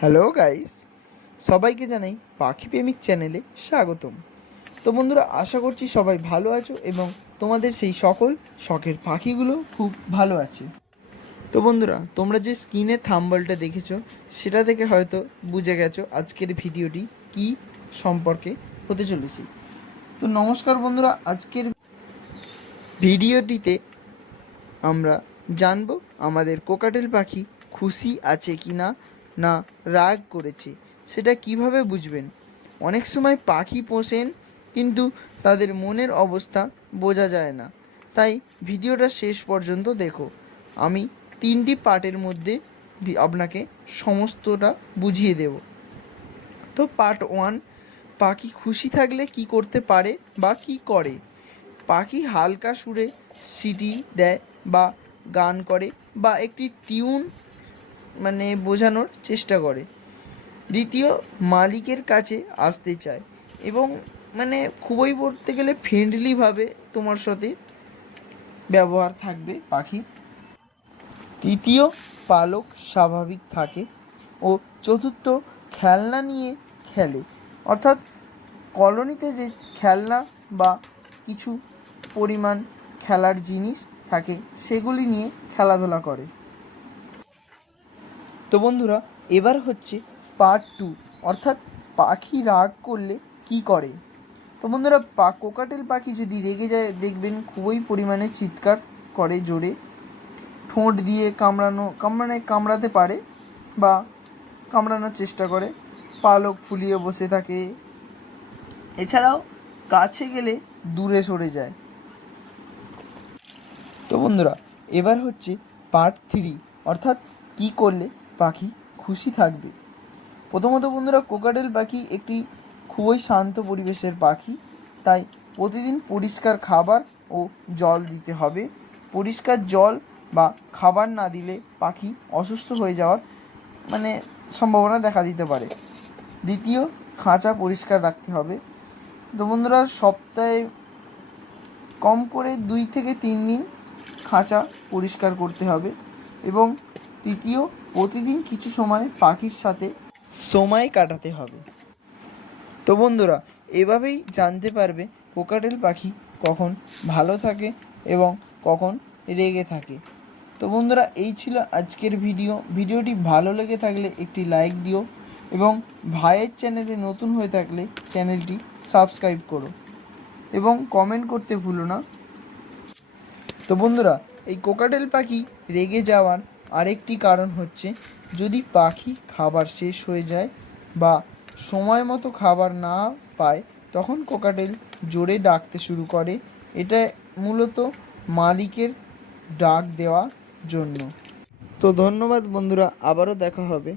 Hello guys, সবাইকে জানাই পাখি প্রেমিক চ্যানেলে স্বাগতম। তো বন্ধুরা, আশা করছি সবাই ভালো আছো এবং তোমাদের সেই সকল শখের পাখিগুলো খুব ভালো আছে। তো বন্ধুরা, তোমরা যে স্ক্রিনে থাম্বনেলটা দেখেছো সেটা থেকে হয়তো বুঝে গেছো আজকের ভিডিওটি কি সম্পর্কে হতে চলেছে। তো নমস্কার বন্ধুরা, আজকের ভিডিওটিতে আমরা জানব আমাদের কোকাটেল পাখি খুশি আছে কি না, না রাগ করেছে, সেটা কিভাবে বুঝবেন। অনেক সময় পাখি পোষেন কিন্তু তাদের মনের অবস্থা বোঝা যায় না, তাই ভিডিওটা শেষ পর্যন্ত দেখো। আমি 3টি পার্টের মধ্যে আপনাকে সমস্তটা বুঝিয়ে দেব। তো পার্ট 1, পাখি খুশি থাকলে কি করতে পারে বা কি করে। পাখি হালকা সুরে সিটি দেয় বা গান করে বা একটি টিউন বোঝানোর চেষ্টা করে। দ্বিতীয়, মালিকের কাছে আসতে চায় এবং খুবই বলতে গেলে ফ্রেন্ডলিভাবে তোমার সাথে ব্যবহার থাকবে পাখি। তৃতীয়, পালক স্বাভাবিক থাকে। ও চতুর্থ, খেলনা নিয়ে খেলে, অর্থাৎ কলোনিতে যে খেলনা বা কিছু পরিমাণ খেলার জিনিস থাকে সেগুলি নিয়ে খেলাধুলা করে। তো বন্ধুরা, এবার হচ্ছে পার্ট 2, অর্থাৎ পাখি রাগ করলে কি করে। তো বন্ধুরা, কোকাটেল পাখি যদি রেগে যায় দেখবেন খুবই পরিমাণে চিৎকার করে জোরে, ঠোঁট দিয়ে কামড়াতে পারে বা কামড়ানোর চেষ্টা করে, পালক ফুলিয়ে বসে থাকে, এছাড়াও কাছে গেলে দূরে সরে যায়। তো বন্ধুরা, এবার হচ্ছে পার্ট 3, অর্থাৎ কী করলে পাখি খুশি থাকবে। প্রথমত বন্ধুরা, কোকাটেল পাখি একটি খুবই শান্ত পরিবেশের পাখি, তাই প্রতিদিন পরিষ্কার খাবার ও জল দিতে হবে। পরিষ্কার জল বা খাবার না দিলে পাখি অসুস্থ হয়ে যাওয়ার সম্ভাবনা দেখা দিতে পারে। দ্বিতীয়, খাঁচা পরিষ্কার রাখতে হবে। তো বন্ধুরা, সপ্তাহে কম করে 2 থেকে 3 দিন খাঁচা পরিষ্কার করতে হবে। এবং তৃতীয়, প্রতিদিন কিছু সময় পাখির সাথে সময় কাটাতে হবে। তো বন্ধুরা, এভাবেই জানতে পারবে কোকাটেল পাখি কখন ভালো থাকে এবং কখন রেগে থাকে। তো বন্ধুরা, এই ছিল আজকের ভিডিওটি ভালো লেগে থাকলে একটি লাইক দিও এবং ভাইয়ের চ্যানেলে নতুন হয়ে থাকলে চ্যানেলটি সাবস্ক্রাইব করো এবং কমেন্ট করতে ভুলো না। তো বন্ধুরা, এই কোকাটেল পাখি রেগে যাওয়ার আরেকটি কারণ হচ্ছে যদি পাখি খাবার শেষ হয়ে যায় বা সময় মতো খাবার না পায়, তখন কোকাটেল জোরে ডাকতে শুরু করে। এটা মূলত মালিকের ডাক দেওয়ার জন্য। তো ধন্যবাদ বন্ধুরা, আবারও দেখা হবে